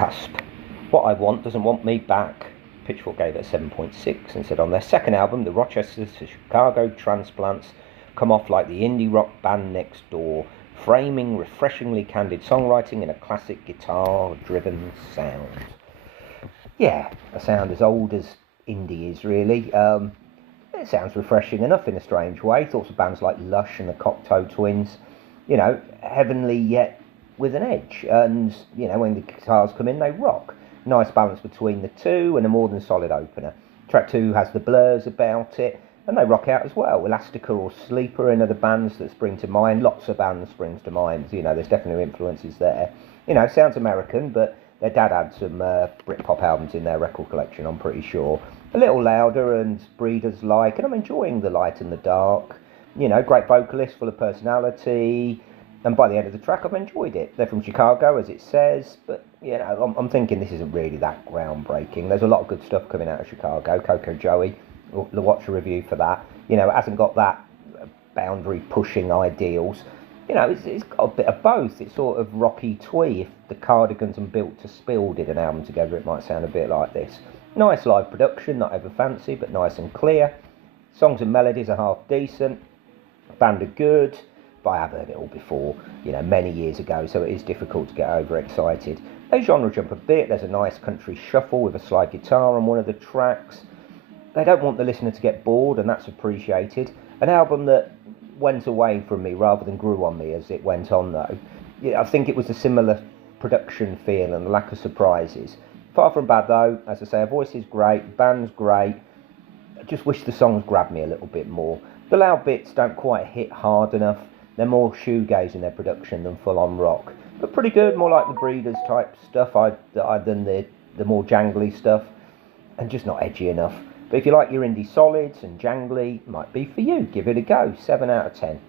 Cusp What I Want Doesn't Want Me Back. Pitchfork gave it a 7.6 and said on their second album, the Rochester to Chicago transplants come off like the indie rock band next door, framing refreshingly candid songwriting in a classic guitar-driven sound. Yeah, a sound as old as indie is, really. It sounds refreshing enough in a strange way. Thoughts of bands like Lush and the Cocteu Twins, heavenly yet with an edge. And, when the guitars come in, they rock. Nice balance between the two and a more than solid opener. Track 2 has the Blurs about it, and they rock out as well. Elastica or Sleeper are another bands that spring to mind. Lots of bands springs to mind. There's definitely influences there. Sounds American, but their dad had some Britpop albums in their record collection, I'm pretty sure. A little louder and breeders-like, and I'm enjoying the light and the dark. Great vocalist, full of personality. And by the end of the track, I've enjoyed it. They're from Chicago, as it says, but, I'm thinking this isn't really that groundbreaking. There's a lot of good stuff coming out of Chicago. Coco Joey, we'll watch a review for that. It hasn't got that boundary-pushing ideals. It's got a bit of both. It's sort of rocky twee. If the Cardigans and Built to Spill did an album together, it might sound a bit like this. Nice live production, not over fancy, but nice and clear. Songs and melodies are half decent. Band are good. But I have heard it all before, many years ago, so it is difficult to get overexcited. They genre jump a bit. There's a nice country shuffle with a slide guitar on one of the tracks. They don't want the listener to get bored, and that's appreciated. An album that went away from me rather than grew on me as it went on, though. I think it was a similar production feel and lack of surprises. Far from bad, though. As I say, her voice is great, the band's great. I just wish the songs grabbed me a little bit more. The loud bits don't quite hit hard enough. They're more shoegaze in their production than full-on rock. But pretty good, more like the Breeders type stuff than the more jangly stuff. And just not edgy enough. But if you like your indie solids and jangly, might be for you. Give it a go. 7 out of 10.